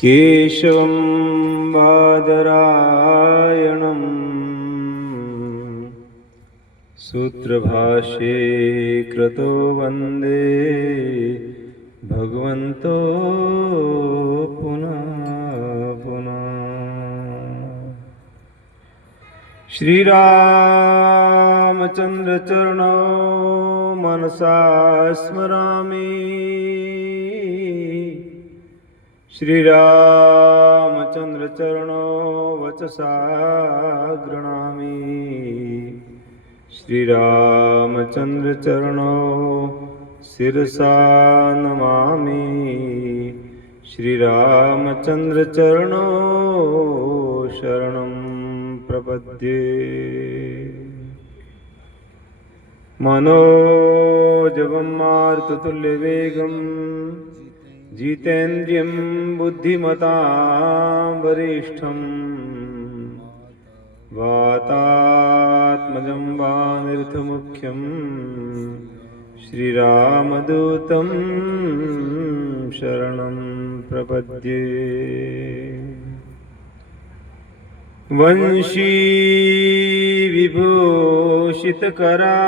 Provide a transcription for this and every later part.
केशवं बादरायणं सूत्रभाष्ये कृतो वन्दे भगवन्तो पुनः पुनः। श्रीरामचन्द्र चरणौ मनसा स्मरामि, श्रीरामचन्द्र चरणौ वचसा गृह्णामि, श्रीरामचन्द्र चरणौ शिरसा नमामि, श्रीरामचन्द्र चरणौ शरणं प्रपद्ये। मनोजवं मारुततुल्यवेगं जितेन्द्रियं बुद्धिमतां वरिष्ठं वातात्मजं वानरथमुख्यं श्रीरामदूतं शरणं प्रपद्ये। वंशी विभूषितकरा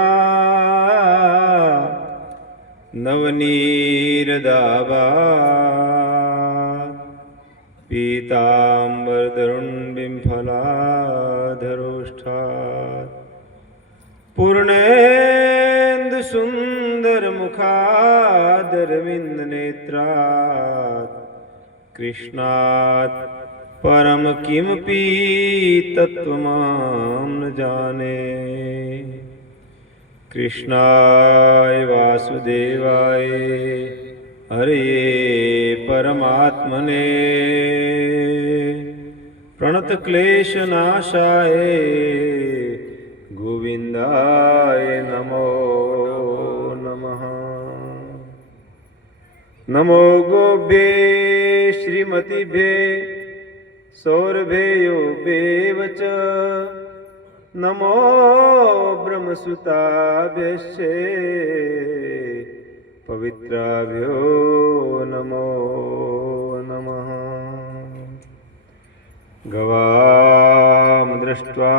नवनीरदाभा पीताम्बरधरुण्बिम्फलाधरोष्ठात् पूर्णेन्दुसुन्दरमुखादरविन्दनेत्रात् कृष्णात् परम किमपि तत्त्वमां न जाने। कृष्णाय वासुदेवाय हरये परमात्मने प्रणतक्लेशनाशाय गोविन्दाय नमो नमः। नमो गोभ्ये श्रीमतिभ्ये सौरभेयोभ्येव च नमो ब्रह्मसुताभ्यश्च पवित्राभ्यो नमो नमः। गवां दृष्ट्वा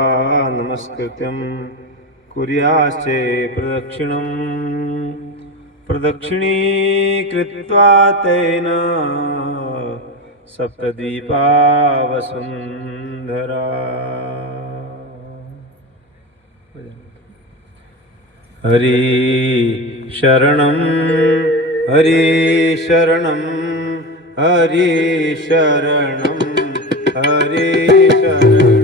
नमस्कृत्यं कुर्याश्च प्रदक्षिणं प्रदक्षिणीकृत्वा तेन सप्तद्वीपा वसुन्धरा। हरि शरणं हरि शरणं हरि शरणं हरि शरणं।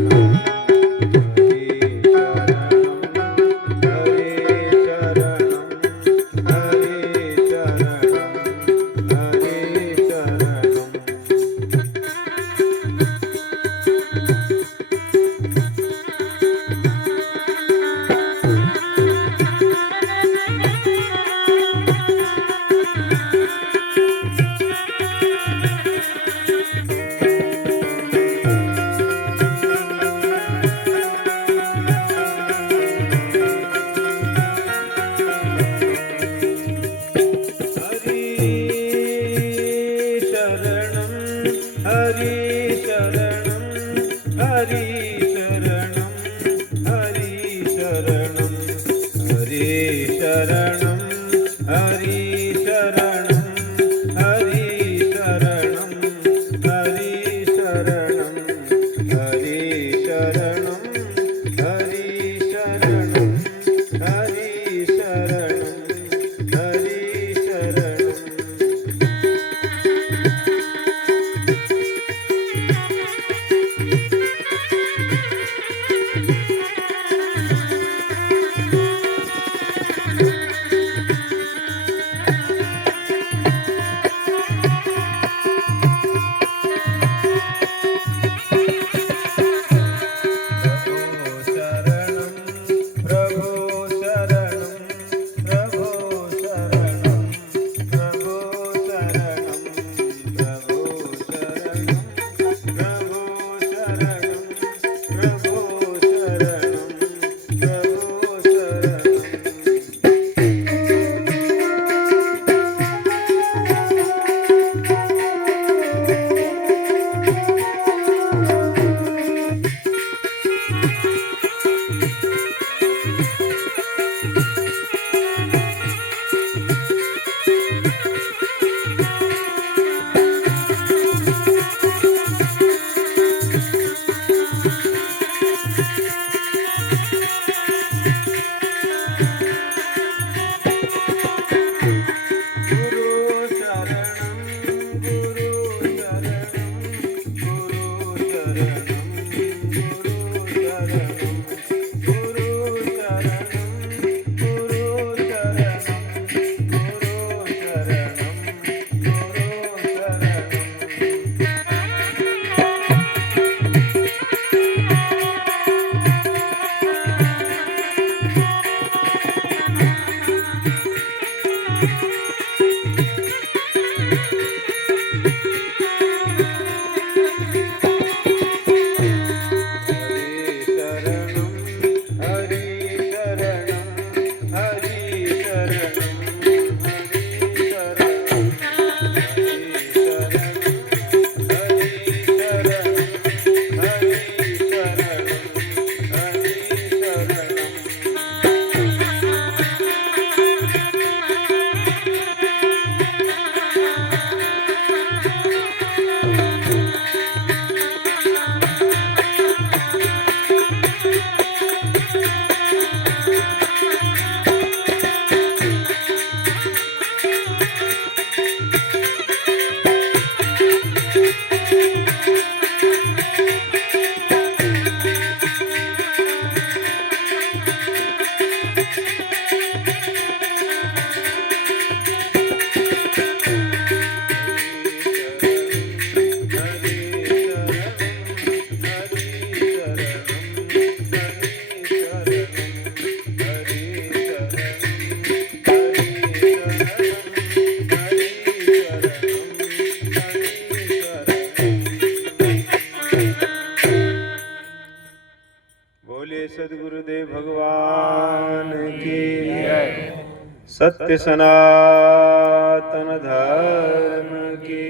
सत्य सनातन धर्म की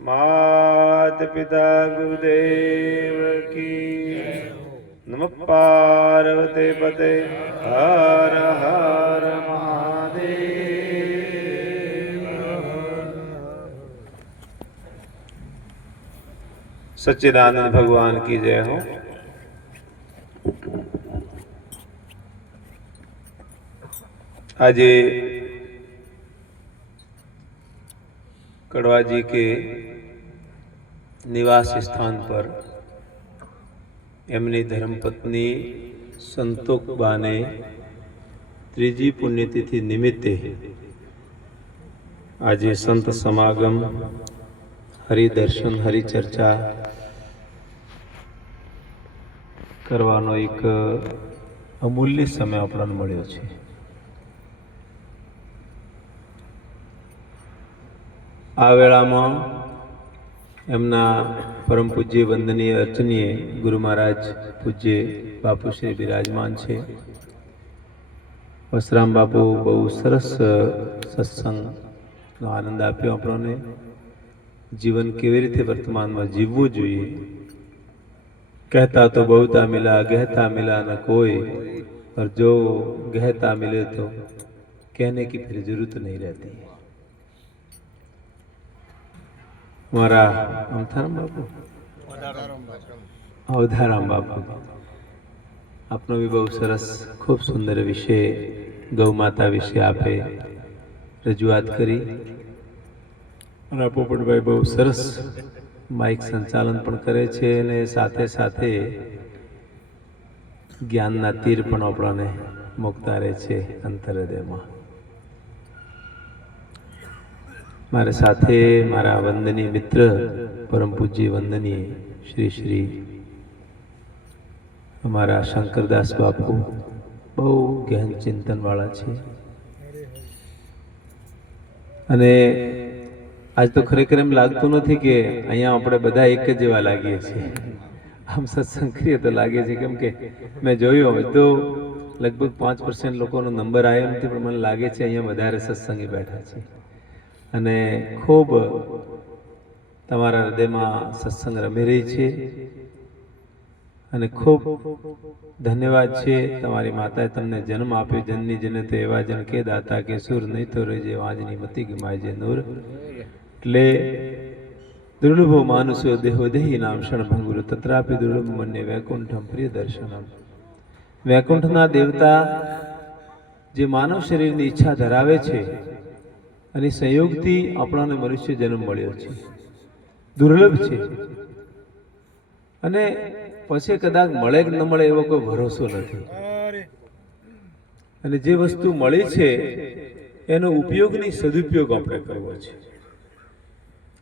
मात पिता गुरुदेव की नमः पार्वती पते हर हर महादेव। सच्चिदानंद भगवान की जय हो। आज कड़वा जी के निवास स्थान पर एमनी धर्मपत्नी संतोकबा ने त्रीजी पुण्यतिथि निमित्ते आज संत समागम, हरिदर्शन, हरिचर्चा करवानो एक अमूल्य समय आपने मळ्यो छे। आ वेळामां एमना परम पूज्य वंदनीय अर्चनीय गुरु महाराज पूज्य बापू श्री विराजमान छे। वसराम बापू बहु सरस सत्संगनो आनंद आप्यो आपणे। जीवन केवी रीते वर्तमान में जीववुं जोईए। कहता तो बहुता मिला, गहता मिला न कोई, और जो गहता मिले तो कहने की फिर जरूरत नहीं रहती। हमारा अमथाराम बापू, अवधाराम बापू, आपनो भी बहुत सरस खूब सुंदर विषय गौ माता विषय आपे रजूआत करी। पोपटभाई बहु सरस माइक संचालन पण करे छे ने साथे साथे ज्ञानना तीर पण आपणाने मुकता रहे छे अंतरहृदयमां। मारे साथे मारा वंदनीय मित्र परम पूज्य वंदनीय श्री श्री हमारा शंकरदास बापू बहु गहन चिंतन वाला छे। अने आज तो खरेखर एम लागतुं नथी के अहींया आपणे बधा एक ज जेवा लागीए छीए। आम सत्संग करीए तो लागे छे, केम के मैं जोयो तो लगभग 5% लोकोनो नंबर आव्यो नथी, पण मने लागे छे अहींया वधारे सत्संगी बैठा छे અને ખૂબ તમારા હૃદયમાં સત્સંગ રમી રહી છે। અને ખૂબ ધન્યવાદ છે તમારી માતાએ તમને જન્મ આપ્યો। જનની જને તો એવા જન કે દાતા કે સુર નહીં તો રહેજે વાંજની મતી ગમાય જે નૂર। એટલે દુર્લભો માનુષો દેહો દેહી નામ ક્ષણ ભંગુર તત્રાપી દુર્લભ મન્ય વૈકુંઠમ પ્રિય દર્શનમ। વૈકુંઠના દેવતા જે માનવ શરીરની ઈચ્છા ધરાવે છે અને સંયોગથી આપણાને મનુષ્ય જન્મ મળ્યો છે, દુર્લભ છે। અને પછી કદાચ મળે કે ન મળે એવો કોઈ ભરોસો નથી। અને જે વસ્તુ મળી છે એનો ઉપયોગની સદુપયોગ આપણે કરવો છે।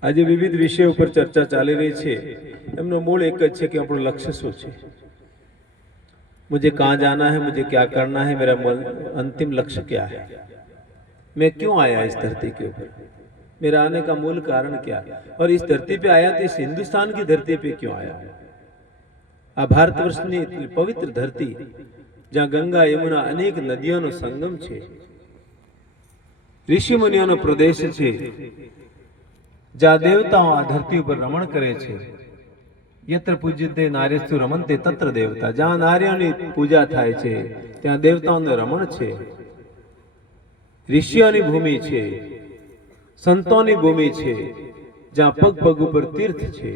આજે વિવિધ વિષયો ઉપર ચર્ચા ચાલી રહી છે। એમનો મૂળ એક જ છે કે આપણું લક્ષ્ય શું છે। मुझे कहाँ जाना है, मुझे क्या करना है, मेरा अंतिम लक्ष्य क्या है, मैं क्यों आया इस धरती के ऊपर, मेरा आने का मूल कारण क्या है, और इस धरती पे आया तो इस हिंदुस्तान की धरती पे क्यों आया। आ भारतवर्ष की पवित्र धरती जहाँ गंगा यमुना अनेक नदियों संगम है, ऋषि मुनियों प्रदेश है, जहाँ देवताओं आ धरती पर रमण करे छे। यत्र पूज्यते नार्यस्तु रमन्ते तत्र देवता, जहाँ नारियों की पूजा थाय छे त्यां देवताओं ने रमण छे। ऋषियों की भूमि छे, संतों की भूमि छे, जहाँ पग पग पर तीर्थ छे।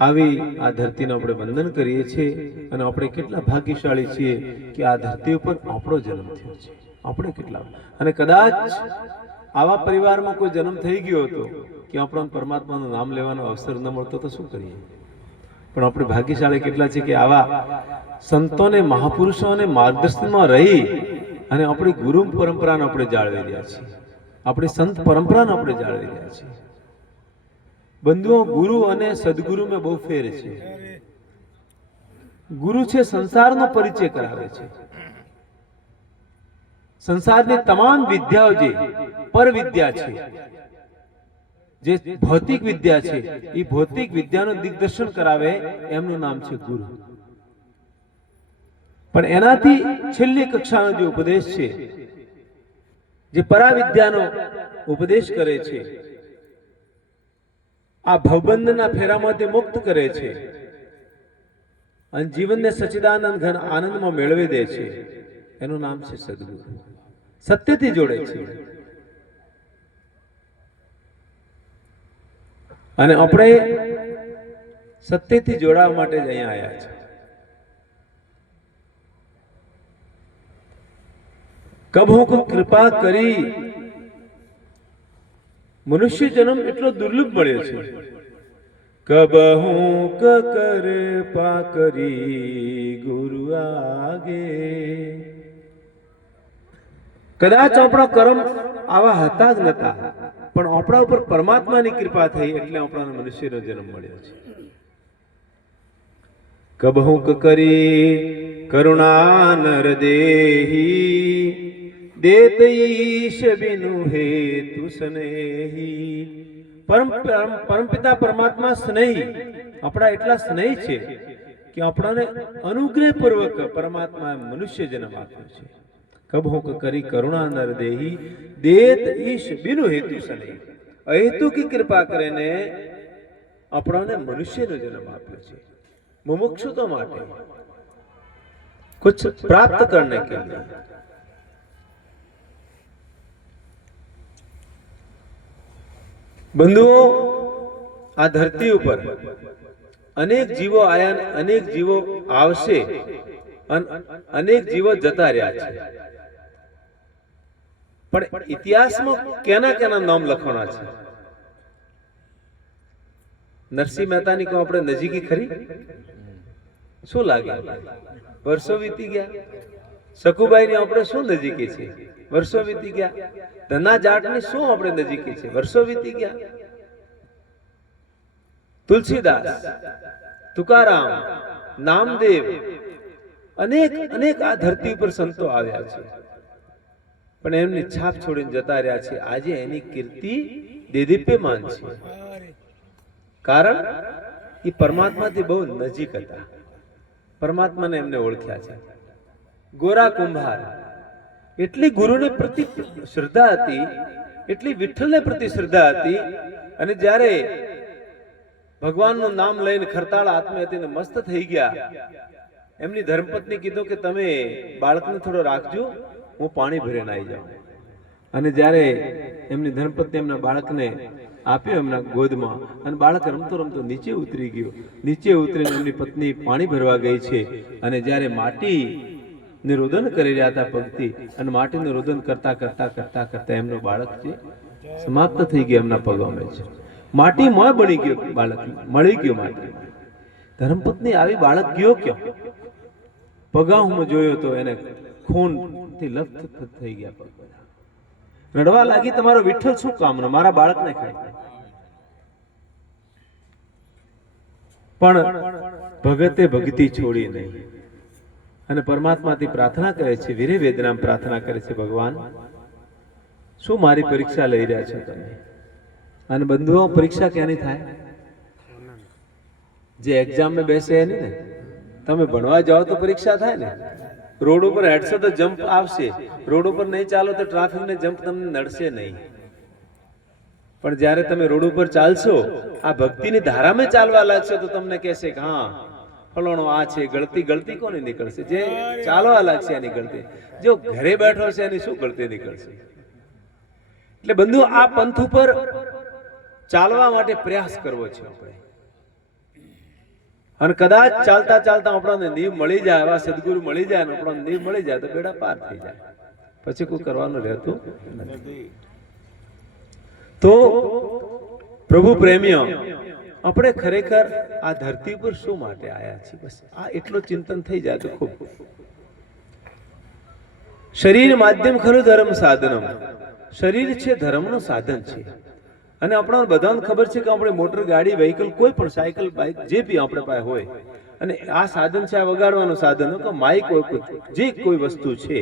आवी आ धरती આપણે વંદન કરીએ છીએ અને આપણે કેટલા ભાગ્યશાળી છીએ કે આ ધરતી ઉપર આપણો જન્મ થયો છે। આપણે કેટલા અને કદાચ આવા પરિવારમાં કોઈ જન્મ થઈ ગયો હતો કે આપણને પરમાત્માનું નામ લેવાનો અવસર ન મળતો તો શું કરીએ। પણ આપણે ભાગ્યશાળી કેટલા છે કે આવા સંતોને મહાપુરુષોને માર્ગદર્શનમાં રહી અને આપણી ગુરુ પરંપરાને આપણે જાળવી રહ્યા છીએ, આપણી સંત પરંપરાને આપણે જાળવી રહ્યા છીએ। बंधुओं गुरु अने सदगुरु में बहु फेर छे। गुरु छे संसारनो परिचय करावे छे। संसारनी तमाम विद्याओ जे पर विद्या छे, जे भौतिक विद्या छे, ई भौतिक विद्यानो दिग्दर्शन करावे एमनुं नाम छे गुरु। પણ એનાથી છેલ્લી કક્ષાનો જે ઉપદેશ છે, જે પરાવિદ્યાનો ઉપદેશ કરે છે, આ ભવબંધના ફેરામાંથી મુક્ત કરે છે અને જીવનને સચ્ચિદાનંદ ઘન આનંદમાં મેળવી દે છે, એનું નામ છે સદગુરુ. સત્યથી જોડે છે. અને આપણે સત્યથી જોડાવા માટે જ અહીંયા આવ્યા છે. કભો કો કૃપા કરી મનુષ્ય જન્મ એટલો દુર્લભ મળ્યો છે. કબહુ કૃપા કરી ગુરુ આગે. કદાચ આપણા કર્મ આવા હતા જ નતા, પણ આપણા ઉપર પરમાત્માની કૃપા થઈ એટલે આપણાને મનુષ્યનો જન્મ મળ્યો છે. કબહુ કરી કરુણા નર દેહી દેત ઈશ બિનુ હેતુ સ્નેહી. પરમપિતા પરમાત્મા સ્નેહી, આપણા એટલા સ્નેહી છે કે આપણને અનુગ્રહ પૂર્વક પરમાત્માએ મનુષ્ય જન્મ આપ્યો છે. કબહુ કરી કરુણા નર દેહી દેત ઈશ બિનુ હેતુ સ્નેહી. અહેતુ की कृपा કરીને આપણને મનુષ્યનો જન્મ આપ્યો છે, મુમુક્ષુતા માટે, कुछ प्राप्त करने के लिए. બંધુઓ, આ ધરતી ઉપર અનેક જીવો આયા, અનેક જીવો આવશે, અનેક જીવો જતા રહ્યા છે. પણ ઇતિહાસમાં કેના કેના નામ લખવાના છે? નરસિંહ મહેતાની કો આપણે નજીકી ખરી? શું લાગે? વર્ષો વીતી ગયા. સકુબાઈ ની આપણે શું નજીકી છે? વર્ષો વીતી ગયા. ધના જાટ ની શું આપણે નજીકી છે? વર્ષો વીતી ગયા. તુલસીદાસ, તુકારામ, નામદેવ, અનેક અનેક આ ધરતી પર સંતો આવ્યા છે, પણ એમની છાપ છોડીને જતા રહ્યા છે. આજે એની કીર્તિ દેદીપ્યમાન છે, કારણ એ પરમાત્માથી બહુ નજીક હતા, પરમાત્માને એમને ઓળખ્યા છે. ગોરા કુંભાર, એટલી ગુરુને પ્રતિ શ્રદ્ધા હતી, એટલી વિઠ્ઠલને પ્રતિ શ્રદ્ધા હતી, અને જ્યારે ભગવાનનું નામ લઈને ખરતાળ આત્મહત્યાને મસ્ત થઈ ગયા, એમની ધર્મપત્ની કીધું કે તમે બાળકને થોડો રાખજો, હું પાણી ભરીને આવી જાઉં. અને જ્યારે એમની ધર્મપત્ની એમના બાળકને આપ્યો એમના ગોદમાં, અને બાળક રમતો રમતો નીચે ઉતરી ગયો. નીચે ઉતરીને એમની પત્ની પાણી ભરવા ગઈ છે, અને જ્યારે માટી ને રોદન કરી રહ્યા હતા પગથી, અને માટીનું રોદન કરતા કરતા કરતા કરતા એમનું બાળક છે સમાપ્ત થઈ ગયા એમના પગોમાં છે. માટી મોય બની ગયો, બાળક મળી ગયો માટી. ધર્મપત્ની આવી, બાળક ગયો ક્યાં? પગાઉમાં જોયો તો એને ખૂન થી લથપથ થઈ ગયા પગ બધા. રડવા લાગી, તમારો વિઠ્ઠલ શું કામનો? મારા બાળકને ખાઈ. પણ ભગતે ભક્તિ છોડી નહીં, અને પરમાત્માથી પ્રાર્થના કરે છે, વીરે વેદનામ પ્રાર્થના કરે છે, ભગવાન શું મારી પરીક્ષા લઈ રહ્યા છો તમે? અને બંધુઓ, પરીક્ષા ક્યાંની થાય? જે એક્ઝામ में બેસે એની ને. તમે ભણવા જાઓ તો પરીક્ષા થાય ને. રોડ ઉપર હેડશો તો જમ્પ આવશે, રોડ ઉપર નહીં ચાલો તો ટ્રાફિક ને જમ્પ તમને નડશે નહીં. પણ જ્યારે તમે રોડ ઉપર ચાલશો, આ ભક્તિની ધારામાં ચાલવા લાગશો, તો તમને કહેશે કે હા ફલાણો આ છે. ગળતી ગળતી કોની નીકળશે? જે ચાલવા લાગશે એની ગળતી. જો ઘરે બેઠો છે એની શું ગળતી નીકળશે? એટલે બંધુ, આ પંથ ઉપર ચાલવા માટે પ્રયાસ કરવો છે આપણે. અને કદાચ ચાલતા ચાલતા આપણને નીવ મળી જાય, એવા સદગુરુ મળી જાય, આપણને નીવ મળી જાય તો બેડા પાર થઈ જાય, પછી કોઈ કરવાનું રહેતું નથી. તો પ્રભુ પ્રેમીઓ, આપણે ખરેખર આ ધરતી પર શું માટે આયા છીએ? બસ આ એટલું ચિંતન થઈ જાય તો ખૂબ. શરીર માધ્યમ ખરું ધર્મ સાધનમ. શરીર છે ધર્મનું સાધન છે. અને આપણને બધાને ખબર છે કે આપણે મોટર ગાડી વ્હીકલ કોઈ પણ સાયકલ બાઇક જે બી આપણે પાસે હોય, અને આ સાધન છે, આ વગાડવાનું સાધન, કે માઇક હોય, જે કોઈ વસ્તુ છે,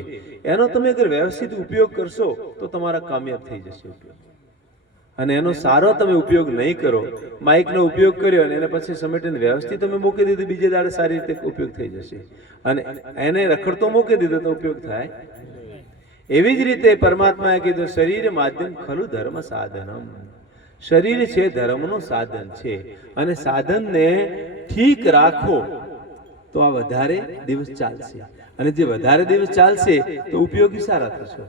એનો તમે અગર વ્યવસ્થિત ઉપયોગ કરશો તો તમારા કામયાબ થઈ જશે. અને એનો સારો તમે ઉપયોગ નહીં કરો, માઇકનો ઉપયોગ કર્યો અને એને પછી સમેટીને વ્યવસ્થિત તમે મૂકી દીધું, બીજે દાડે સારી રીતે ઉપયોગ થઈ જશે. અને એને રખડતો મૂકી દીધો તો ઉપયોગ થાય. એવી જ રીતે પરમાત્માએ કીધું શરીર માધ્યમ ખલું ધર્મ સાધનમ. શરીર છે ધર્મનું સાધન છે, અને સાધનને ઠીક રાખો તો આ વધારે દિવસ ચાલશે, અને જે વધારે દિવસ ચાલશે તો ઉપયોગી સારા થશે.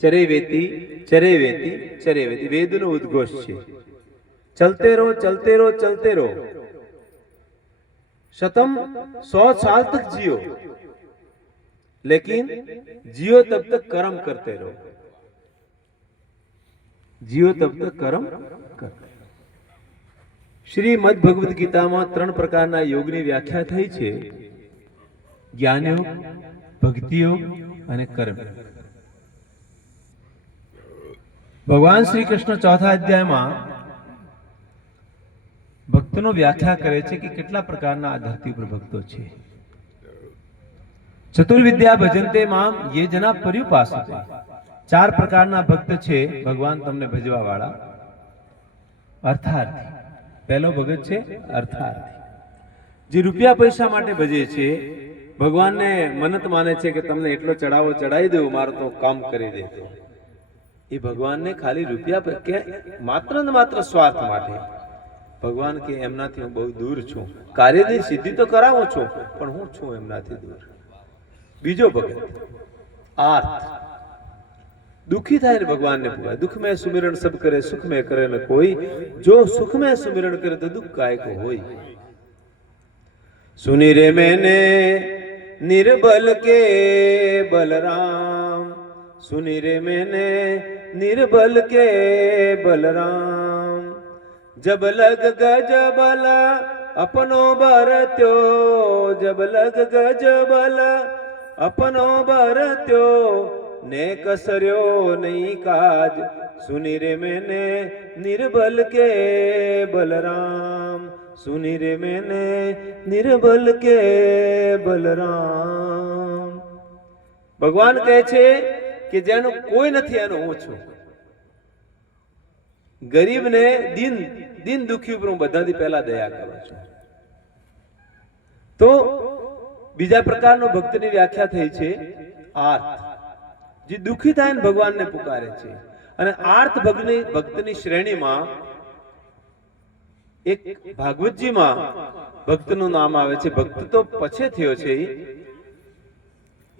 ચરેવેતી ચરેવેતી ચરેવેતી વેદનો ઉદ્ઘોષ છે. ચલતે રહો ચલતે રહો ચલતે રહો, शतम 100 साल तक जियो, लेकिन जियो तब तक कर्म करते रहो. जियो तब तक कर्म करते. श्रीमद् भगवद गीताમાં 3 પ્રકારના યોગની વ્યાખ્યા થઈ છે: જ્ઞાન યોગ, ભક્તિ યોગ અને કર્મ. ભગવાન શ્રી કૃષ્ણ ચોથા અધ્યાયમાં ભક્તનો વ્યાખ્યા કરે છે કે કેટલા પ્રકારના આ ધરતી પર ભક્તો છે. ચતુર્વિદ્યા ભજન્તે મામ યે જના પર્યુપાસતે. 4 પ્રકારના ભક્ત છે ભગવાન તમને ભજવા વાળા. અર્થાર્થી, પહેલો ભગત છે અર્થાર્થી, જે રૂપિયા પૈસા માટે ભજે છે. ભગવાનને મન્નત માને છે કે તમને એટલો ચડાવો ચડાવી દઉં, મારો તો કામ કરી દેતો. એ ભગવાનને ખાલી રૂપિયા કે માત્ર ને માત્ર સ્વાર્થ માટે. ભગવાન કે એમનાથી હું બહુ દૂર છું, કાર્યની સિદ્ધિ તો કરાવો છો પણ હું છું એમનાથી દૂર. બીજો ભગત આર્ત, દુખી થાય ને ભગવાનને પુકારે. દુઃખ મેં સુમિરણ સબ કરે, સુખ મેં કરે ન કોઈ, જો સુખ મેં સુમિરણ કરે તો દુઃખ કાય કો હોય. સુની રે मैंने निर्बल के बलराम, सुनी रे मैंने निर्बल के बलराम, जब लग गज बल अपनो बरत्यो, जब लग गज बल अपनो बरत्यो, ने कसर्यो नहीं काज, सुनी रे मैंने निर्बल के बलराम, सुनी रे मैंने निर्बल के बलराम. ભગવાન કહે છે કે જેનો કોઈ નથી એનો હું છું. ગરીબને દિન દુખી ઉપર હું બધાથી પહેલા દયા કરું છું. તો બીજા પ્રકારનો ભક્તની વ્યાખ્યા થઈ છે આર્ત, જે દુખી થાય ને ભગવાનને પુકારે છે. અને આર્ત ભક્તની શ્રેણીમાં એક ભાગવતજીમાં ભક્તનું નામ આવે છે. ભક્ત તો પછી થયો છે,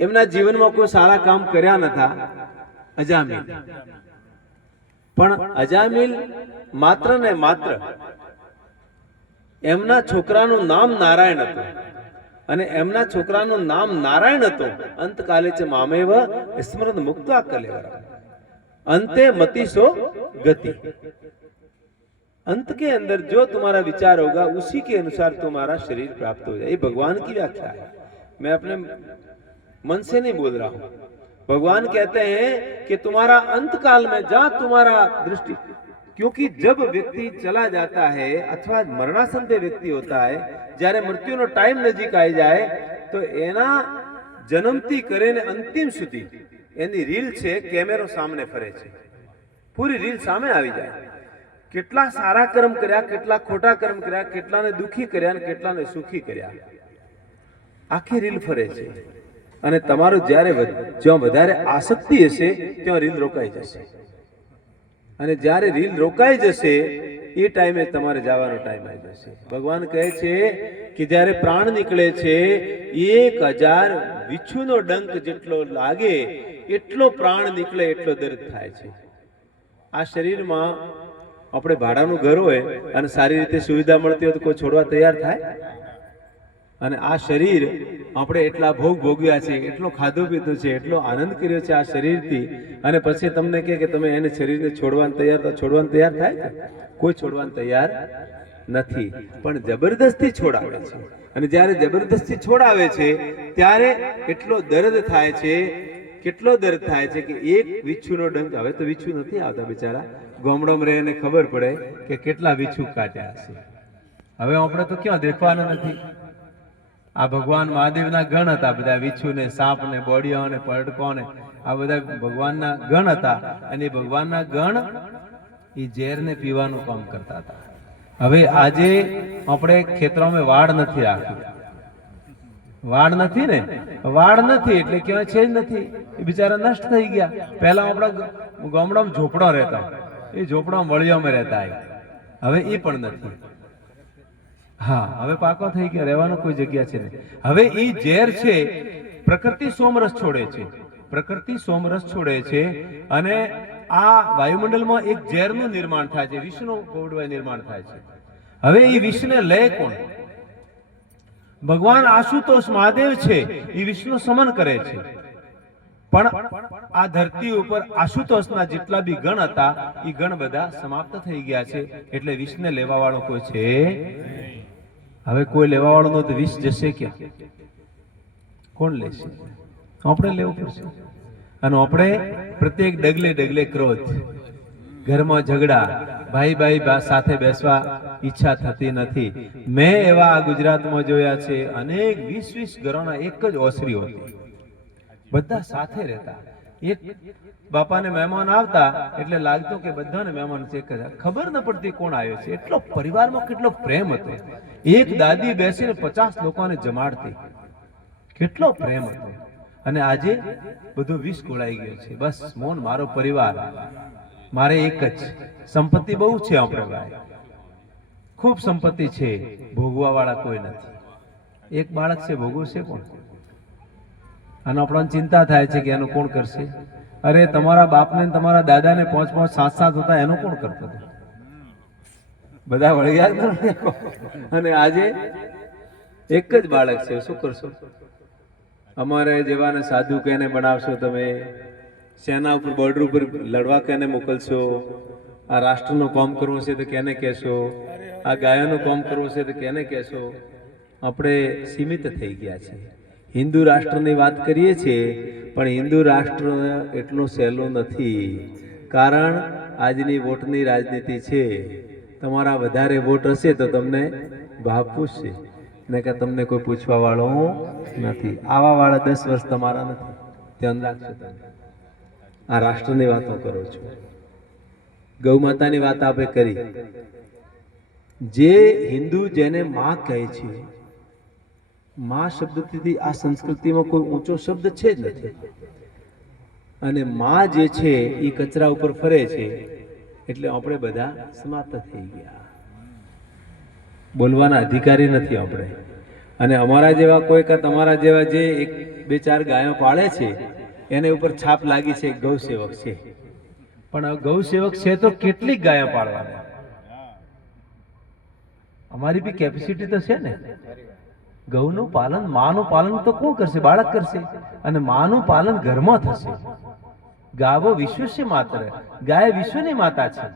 એમના જીવનમાં કોઈ સારા કામ કર્યા નતા, અજામિલ. પણ અજામિલ માત્ર ને માત્ર એમના છોકરાનું નામ નારાયણ હતું, અને એમના છોકરાનું નામ નારાયણ હતું. અંતકાલે છે મામેવ સ્મરણ મુક્તા કલેવર, અંતે મતિસો गति. अंत के अंदर जो तुम्हारा विचार होगा उसी के अनुसार तुम्हारा शरीर प्राप्त हो जाए. ये भगवान की व्याख्या है, मैं अपने मन से नहीं बोल रहा हूं. भगवान कहते हैं कि तुम्हारा अंत काल में जहां तुम्हारा दृष्टि, क्योंकि जब व्यक्ति चला जाता है अथवा मरणासन पे व्यक्ति होता है, જ્યારે મૃત્યુનો ટાઈમ નજીક આવી જાય તો એના જન્મથી કરીને અંતિમ સુધી એની રીલ છે કેમેરો સામે ફરે છે. પૂરી રીલ સામે આવી જાય. કેટલા સારા કર્મ કર્યા, કેટલા ખોટા કર્મ કર્યા, કેટલાને દુખી કર્યા અને કેટલાને સુખી કર્યા, આખી રીલ ફરે છે. અને તમારો જ્યારે જ્યાં વધારે આસક્તિ હશે ત્યાં રીલ રોકાઈ જશે, અને જ્યારે રીલ રોકાઈ જશે એ ટાઈમે તમારે જવાનો ટાઈમ આવી જશે. ભગવાન કહે છે કે જ્યારે પ્રાણ નીકળે છે 1000 વિછુનો ડંક જેટલો લાગે એટલો પ્રાણ નીકળે એટલો દર્દ થાય છે. આ શરીરમાં આપણે ભાડાનું ઘર હોય અને સારી રીતે સુવિધા મળતી હોય તો કોઈ છોડવા તૈયાર થાય? અને આ શરીર આપણે એટલા ભોગ ભોગ્યા છે, એટલો ખાધો પીધો છે, એટલો આનંદ કર્યો છે આ શરીરથી, અને પછી તમને કહે કે તમે એને શરીરને છોડવાનું તૈયાર થાય? કોઈ છોડવાનું તૈયાર નથી, પણ જબરદસ્તી છોડાવે છે. અને જ્યારે જબરદસ્તી છોડાવે છે ત્યારે એટલો દર્દ થાય છે, કેટલો દર્દ થાય છે કે એક વિચ્છુનો ડંક, હવે તો વિચ્છુ નથી આવતા બિચારા, ગામડામાં રહીને ખબર પડે કે કેટલા વિચ્છુ કાટ્યા હશે. હવે આપણે તો ક્યાં દેખવાના નથી. આ ભગવાન મહાદેવના ગણ હતા બધા, વિચ્છુ ને, સાપ ને, બોડિયા ને, પડકો ને, આ બધા ભગવાનના ગણ હતા અને એ ભગવાનના ગણ એ ઝેરને પીવાનું કામ કરતા હતા. હવે આજે આપણે ખેતરોમાં વાડ નથી રાખી, વાડ નથી ને, વાડ નથી એટલે કહેવાય છે જ નથી, એ બિચારા નષ્ટ થઈ ગયા. પહેલા આપણા ગામડામાં ઝોપડા રહેતા, એ ઝોપડા વળિયામાં રહેતા, હવે એ પણ નથી. હા, હવે પાકો થઈ ગયા, રહેવાનો કોઈ જગ્યા છે નહીં. હવે એ ઝેર છે, પ્રકૃતિ સોમરસ છોડે છે, પ્રકૃતિ સોમરસ છોડે છે અને આ વાયુમંડળમાં એક ઝેરનું નિર્માણ થાય છે, વિષનું કોવડવાય નિર્માણ થાય છે. હવે એ વિષને લે કોણ? ભગવાન આશુતોષ મહાદેવ છે, એ વિષનું સમન કરે છે. પણ આ ધરતી ઉપર આશુતોષના જેટલા બી ગણ હતા એ ગણ બધા સમાપ્ત થઈ ગયા છે, એટલે વિષને લેવા વાળો કોઈ છે. હવે કોઈ લેવા વાળો નો તો વિષ જશે ક્યાં? કોણ લેશે? આપણે લેવું પડશે. અને આપણે પ્રત્યેક ડગલે ડગલે ક્રોધ, ઘરમાં ઝઘડા, ભાઈ ભાઈ સાથે બેસવા ઈચ્છા થતી નથી. મેં એવા આ ગુજરાતમાં જોયા છે, અનેક 20-20 ઘરોના એક જ ઓસરી હતી, બધા સાથે રહેતા. એક બાપાને મહેમાન આવતા એટલે લાગતું કે બધાને મહેમાન છે, ખબર ન પડતી કોણ આવ્યો છે. એટલો પરિવારમાં કેટલો પ્રેમ હતો. એક દાદી બેસીને 50 લોકોને જમાડતી, કેટલો પ્રેમ હતો. અને આજે બધું વિષ ગોળાઈ ગયો છે. બસ મોન મારો પરિવાર, મારે એક જ સંપત્તિ બહુ છે, આપણે ભાઈ ખૂબ સંપત્તિ છે, ભોગવા વાળા કોઈ નથી. એક બાળક છે, ભોગવશે કોણ? અને આપણને ચિંતા થાય છે કે એનું કોણ કરશે? અરે તમારા બાપને તમારા દાદાને 5-5 7-7 હતા, એનું કોણ કરતો હતો? બધા વળી ગયા. અને આજે એક જ બાળક છે, શું કરશો? અમારે જેવાને સાધુ કેને બનાવશો તમે? સેના ઉપર બોર્ડર ઉપર લડવા કેને મોકલશો? આ રાષ્ટ્રનું કામ કરવું છે તો કેને કહેશો? આ ગાયોનું કામ કરવું છે તો કેને કહેશો? આપણે સીમિત થઈ ગયા છે. હિન્દુ રાષ્ટ્રની વાત કરીએ છીએ, પણ હિન્દુ રાષ્ટ્ર એટલું સહેલું નથી. કારણ આજની વોટની રાજનીતિ છે. તમારા વધારે વોટ હશે તો તમને ભાવ પૂછશે, ને કે તમને કોઈ પૂછવા વાળો નથી. આવા વાળા 10 વર્ષ તમારા નથી, ધ્યાન રાખજો. તમે આ રાષ્ટ્રની વાતો કરો છો. ગૌ માતાની વાત આપણે કરી. જે હિન્દુ જેને માં કહે છે, માં શબ્દથી આ સંસ્કૃતિમાં કોઈ ઊંચો શબ્દ છે જ નથી. અને માં જે છે એ કચરા ઉપર ફરે છે, એટલે આપણે બધા સમાપ્ત થઈ ગયા, બોલવાના અધિકારી નથી આપણે. અને અમારા જેવા કોઈ કે તમારા જેવા જે 1-2-4 ગાયો પાળે છે, એને ઉપર છાપ લાગી છે ગૌ સેવક છે. પણ ગૌ સેવક છે તો કેટલીક ગાયો પાળવાના? અમારી બી કેપેસિટી તો છે ને. ગૌનું પાલન, માનું પાલન તો કોણ કરશે? બાળક કરશે. અને માનું પાલન ઘરમાં થશે. ગાવો વિશ્વસ્ય માતર, ગાય વિશ્વની માતા છે.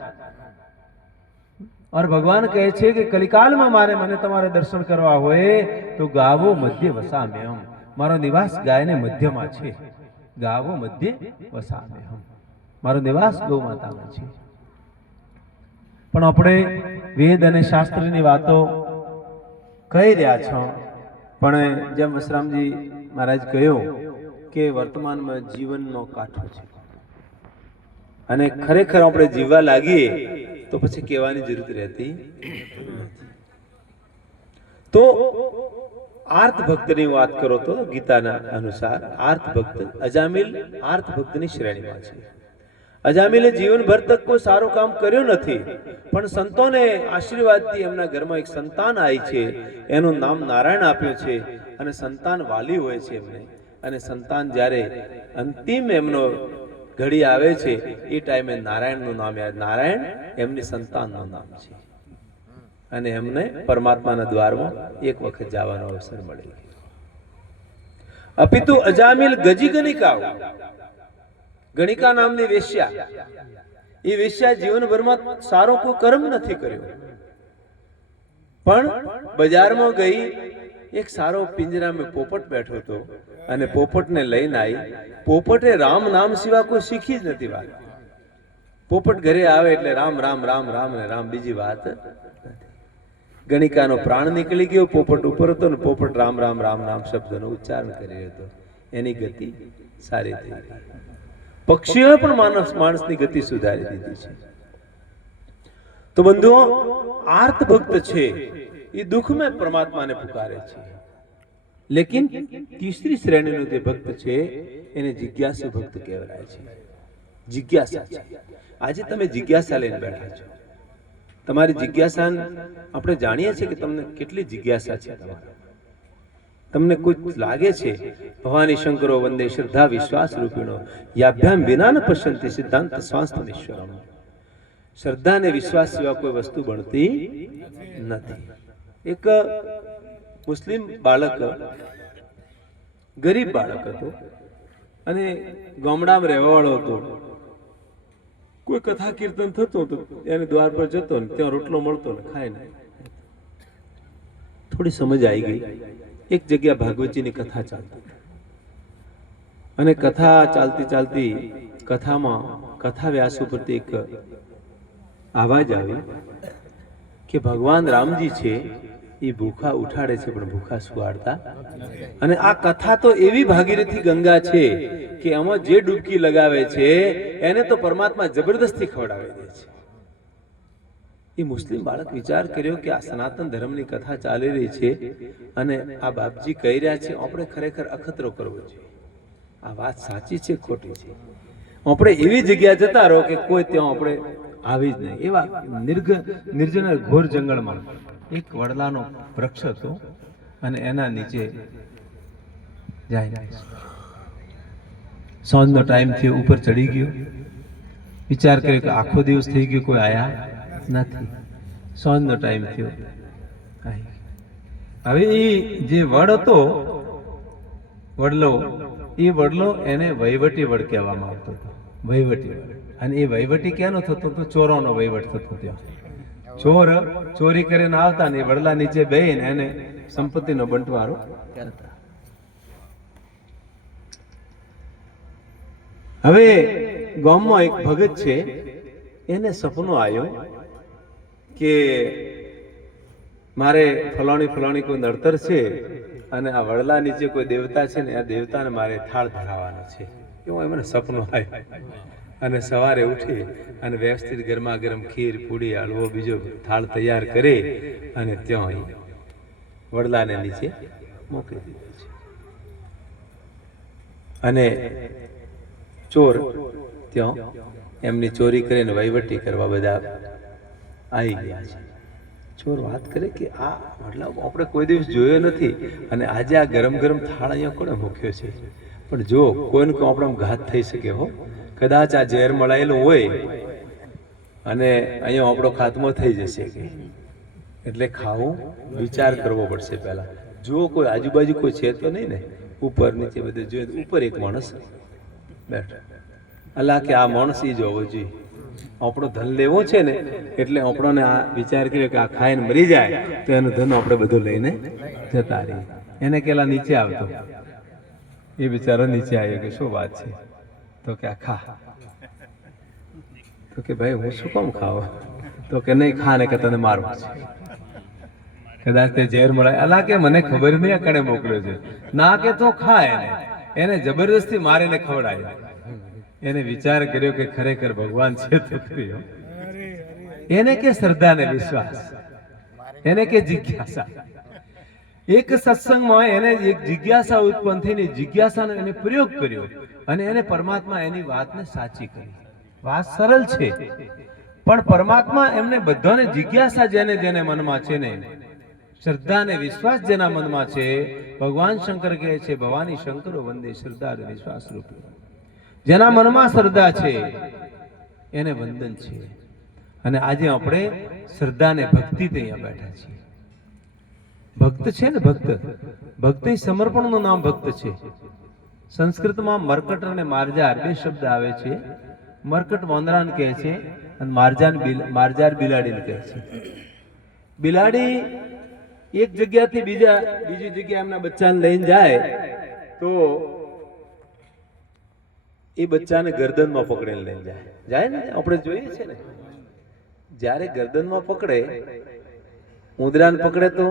और भगवान કહે છે કે કલિકાલમાં મને તમારે દર્શન કરવા હોય તો ગાવો મધ્ય વસામ્યહમ, મારો નિવાસ ગાયને મધ્યમાં છે. ગાવો મધ્ય વસામ્યહમ, મારો નિવાસ ગૌ માતામાં છે. પણ આપણે વેદ અને શાસ્ત્રની વાતો કહી રહ્યા છો, પણ જેમ વસરામજી મહારાજ કહ્યું કે વર્તમાનમાં જીવનનો કાંઠો છે, અને ખરેખર આપણે જીવવા લાગીએ તો પછી કહેવાની જરૂર રહેતી નથી. તો આર્ત ભક્તની વાત કરો તો ગીતાના અનુસાર આર્ત ભક્ત અજામિલ આર્ત ભક્તની શ્રેણીમાં છે. અજામિલે જીવનભર તક કોઈ સારું કામ કર્યું નથી, પણ સંતોને આશીર્વાદથી એમના ઘરમાં એક સંતાન આવી છે, એનું નામ નારાયણ આપ્યું છે. અને સંતાન વાલી હોય છે એમને, અને સંતાન જ્યારે અંતિમ એમનો ઘડી આવે છે એ ટાઈમે નારાયણનું નામ યાદ. નારાયણ એમની સંતાનનું નામ છે, અને એમને પરમાત્માના દ્વારમાં એક વખત જવાનો અવસર મળે. અપિતુ અજામિલ ગજી ગણિકા, ગણિકા નામની વેશ્યા, એ વેશ્યા જીવનભરમાં સારો કોઈ કર્મ નથી કર્યો, પણ બજારમાં ગઈ, એક સારો પિંજરામાં પોપટ બેઠો હતો અને પોપટને લઈને આવી. પોપટે રામ નામ સિવાય કોઈ શીખી જ નથી વાત. પોપટ ઘરે આવે એટલે રામ રામ રામ રામ ને રામ, બીજી વાત નથી. ગણિકાનો પ્રાણ નીકળી ગયો, પોપટ ઉપર હતો ને પોપટ રામ રામ રામ નામ શબ્દનો ઉચ્ચારણ કરી હતો. એની ગતિ સારી થઈ ગઈ. પક્ષીઓએ પણ માણસની ગતિ સુધારી દીધી છે. તો બંધુઓ, આર્ત ભક્ત છે એ દુઃખ में પરમાત્માને પુકારે છે, લેકિન તીસરી શ્રેણીનો જે ભક્ત છે એને જિજ્ઞાસુ ભક્ત કહેવાય છે. જિજ્ઞાસા છે. આજે તમે જિજ્ઞાસા લઈને બેઠા છો. તમારી જિજ્ઞાસા આપણે જાણીએ છીએ કે તમને કેટલી જિજ્ઞાસા છે. તમને કોઈ લાગે છે ભવાની શંકરો વંદે શ્રદ્ધા વિશ્વાસ રૂપિણો યાભ્યામ વિના ન પશ્યંતિ સિદ્ધાંત સ્વાસ્થ્યમીશ્વરમ. શ્રદ્ધા અને વિશ્વાસ સિવાય કોઈ વસ્તુ બનતી નથી. એક મુસ્લિમ બાળક, ગરીબ બાળક હતો અને ગામડામાં રહેવાવાળો હતો. કોઈ કથા કીર્તન થતું તો એને દ્વાર પર જતો ને ત્યાં રોટલો મળતો ને ખાય ને. થોડી સમજ આવી ગઈ. એક જગ્યા ભાગવતજીની કથા ચાલતી અને કથા ચાલતી ચાલતી કથામાં કથા વ્યાસ ઉપરથી એક આવાજ આવી કે ભગવાન રામજી છે એ ભૂખા ઉઠાડે છે પણ ભૂખા સુવાડતા. અને આ કથા તો એવી ભાગીરથી ગંગા છે કે આમાં જે ડૂબકી લગાવે છે એને તો પરમાત્મા જબરદસ્તી ખવડાવી દે છે. એ મુસ્લિમ બાળક વિચાર કર્યો કે આ સનાતન ધર્મની કથા ચાલી રહી છે અને આ બાપજી કહી રહ્યા છે, આપણે ખરેખર અખતરો કરવો જોઈએ. આ વાત સાચી છે ખોટી છે? આપણે એવી જગ્યા જતા રહો કે કોઈ ત્યાં આપણે આવી જ નહીં. એવા નિર્જન ઘોર જંગલમાં એક વડલાનો વૃક્ષ હતો અને એના નીચે જાય. સાંજનો ટાઈમ થયો, ઉપર ચડી ગયો. વિચાર કર્યો કે આખો દિવસ થઈ ગયો, કોઈ આયા નથી. સાંજનો ટાઈમ થયો. હવે એ જે વડ હતો વડલો, એ વડલો એને વહીવટી વડ કહેવામાં આવતો હતો. વહીવટી વડ. અને એ વહીવટી ક્યાંનો થતો હતો? ચોરોનો વહીવટ થતો. ત્યાં ચોર ચોરી કરીને આવતા ને એ વડલા નીચે બેહીને એને સંપત્તિનો બંટવારો કરતા. હવે ગામમાં એક ભગત છે, એને સપનું આવ્યું કે મારે ફલાણી ફલાણી કોઈ નડતર છે અને આ વડલા નીચે કોઈ દેવતા છે ને આ દેવતાને મારે થાળ ધરાવવાનો છે. એવું મને સપનું આવ્યું. અને સવારે ઉઠી અને વ્યવસ્થિત ગરમા ગરમ ખીર પૂડી હળવો બીજો થાળ તૈયાર કરી અને ત્યાં વડલાને નીચે મોકલી દીધો છે. અને ચોર ત્યાં એમની ચોરી કરીને વહીવટી કરવા બધા આવી ગયા છે. ચોર વાત કરે કે આ વડલા આપણે કોઈ દિવસ જોયો નથી અને આજે આ ગરમ ગરમ થાળ અહીંયા કોણે મૂક્યો છે? પણ જો કોઈને કોઈ આપણે ઘાત થઈ શકે હો. કદાચ આ ઝેર મળાયેલું હોય અને અહીંયા આપણો ખાતમો થઈ જશે કે એટલે ખાવું વિચાર કરવો પડશે પહેલા. જો કોઈ આજુબાજુ કોઈ છે તો નહીં ને? ઉપર નીચે બધે જોઈએ. ઉપર એક માણસ બેઠો. અલ્લાહ કે આ માણસ ઈ જ હોવો જોઈએ. આપણો ધન લેવો છે ને એટલે આપણને આ વિચાર કર્યો કે આ ખાઈને મરી જાય તો એનું ધન આપણે બધું લઈને જતા રહીએ. એને કેલા નીચે આવતો. એ બિચારો નીચે આવ્યો કે શું વાત છે? તો કે આ ખા. તો કે ભાઈ હું શું કામ ખાવ? તો કે નહીં ખા ને કે તને મારવું છે. કદાચ તે ઝેર મળે. અલા કે મને ખબર નહીં આ કણે મોકલ્યો છે. ના કે તો ખા. એને જબરદસ્તી મારીને ખવડાવ્યો. એને વિચાર કર્યો કે ખરેખર ભગવાન છે તો કર્યો. એને કે શ્રદ્ધા ને વિશ્વાસ, એને કે જિજ્ઞાસા. એક સત્સંગમાં એને એક જિજ્ઞાસા ઉત્પન્ન થઈને જિજ્ઞાસાનો એને પ્રયોગ કર્યો અને એને પરમાત્મા એની વાતને સાચી કરી. વાત સરળ છે પણ પરમાત્મા એમને બધાને જિજ્ઞાસા જેને જેને મનમાં છે ને, શ્રદ્ધા અને વિશ્વાસ જેના મનમાં છે, ભગવાન શંકર કહે છે ભવાની શંકરો વંદે શ્રદ્ધા અને વિશ્વાસ રૂપે. જેના મનમાં શ્રદ્ધા છે એને વંદન છે. અને આજે આપણે શ્રદ્ધા અને ભક્તિ અહીંયા બેઠા છીએ. ભક્ત છે ને, ભક્ત ભક્તિ સમર્પણનું નામ ભક્ત છે. સંસ્કૃતમાં મરકટ અને મારજાર બે શબ્દ આવે છે. મરકટ વાંદરાને કહે છે અને મારજાર બિલાડીને કહે છે. બિલાડી એક જગ્યાથી બીજી જગ્યાએ એમના બચ્ચાને લઈને જાય તો એ બચ્ચાને ગરદનમાં પકડીને લઈને જાય ને. આપણે જોઈએ છે ને, જ્યારે ગરદનમાં પકડે, ઉંદરાને પકડે તો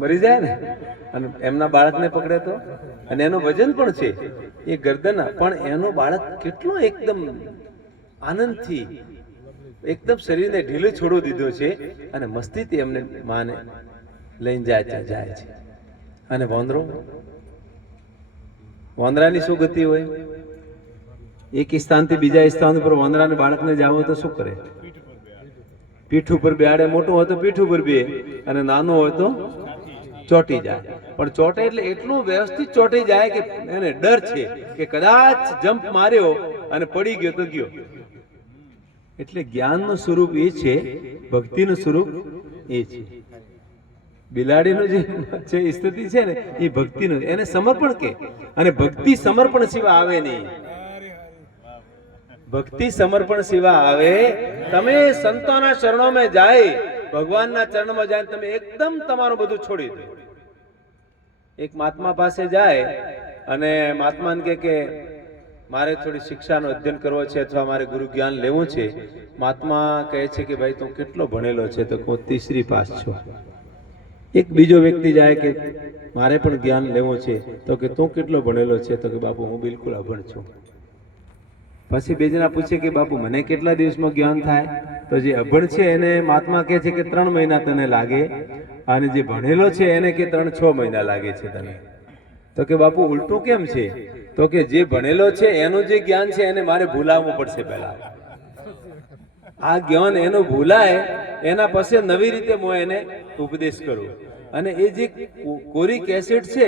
મરી જાય ને. અને એમના બાળકને પકડે તો, અને એનું વજન પણ છે એ ગરદન, પણ એનો બાળક કેટલો એકદમ આનંદથી એકદમ શરીરને ઢીલો છોડો દીધો છે અને મસ્તીથી એમને માને લઈને જાય છે. અને વાંદરાની શું ગતિ હોય? એક સ્થાનથી બીજા સ્થાન ઉપર વાંદરાને બાળકને જાવ તો શું કરે? પીઠ ઉપર બેહાડે. મોટું હોય તો પીઠ ઉપર બે, અને નાનું હોય તો ચોટી જાય. પણ ચોટે એટલે એટલું વ્યવસ્થિત ચોટી જાય કે એને ડર છે કે કદાચ જમ્પ માર્યો અને પડી ગયો તો ગયો. એટલે જ્ઞાનનું સ્વરૂપ એ છે, ભક્તિનું સ્વરૂપ એ છે. બિલાડીનું જે સ્થિતિ છે ને એ ભક્તિનું, એને સમર્પણ કે. અને ભક્તિ સમર્પણ સિવાય આવે નહીં. ભક્તિ સમર્પણ સિવાય આવે. તમે સંતોના ચરણોમાં જાય, ભગવાનના ચરણમાં જાય, તમે એકદમ તમારું બધું છોડી દો. એક મહાત્મા પાસે જાય અને મહાત્માને કે મારે થોડી શિક્ષાનો અધ્યયન કરવો છે અથવા મારે ગુરુ જ્ઞાન લેવું છે. મહાત્મા કહે છે કે ભાઈ તું કેટલો ભણેલો છે? તો હું 3રી પાસ છું. એક બીજો વ્યક્તિ જાય કે મારે પણ જ્ઞાન લેવું છે. તો કે તું કેટલો ભણેલો છે? તો કે બાપુ હું બિલકુલ અભણ છું. પછી બે જણા પૂછે કે બાપુ મને કેટલા દિવસમાં જ્ઞાન થાય? તો જે અભણ છે એને મહાત્મા કહે છે કે 3 મહિના તને લાગે, અને જે ભણેલો છે એને કે 3-6 મહિના લાગે છે તને. તો કે બાપુ ઉલટું કેમ છે? તો કે જે ભણેલો છે એનું જે જ્ઞાન છે એને મારે ભૂલાવવું પડશે પહેલા. આ જ્ઞાન એનું ભૂલાય એના પછી નવી રીતે હું એને ઉપદેશ કરું. અને એ જે કોરી કેસેટ છે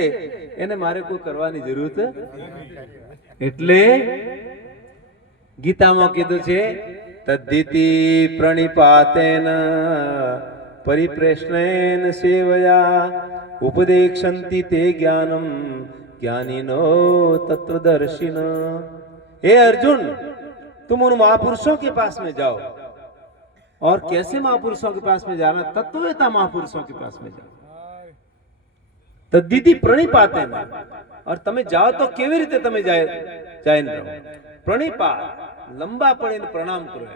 એને મારે કોઈ કરવાની જરૂર એટલે ગીતામાં કીધું છે તદ્ધિતિ પ્રણિપાતેન પરિપ્રેષ્ણેન સેવયા ઉપદેક્ષંતિ તે જ્ઞાનમ ज्ञानिनो तत्वदर्शिन। हे अर्जुन, तुम उन महापुरुषों के पास में जाओ। और कैसे महापुरुषों के पास में जाना? तत्ववेता महापुरुषों के पास में जाओ। तद्दिति प्रणिपाते न। और तमे जाओ तो केवी रीते तमे जाइन रहो। प्रणिपात लंबा पड़ीने प्रणाम करो,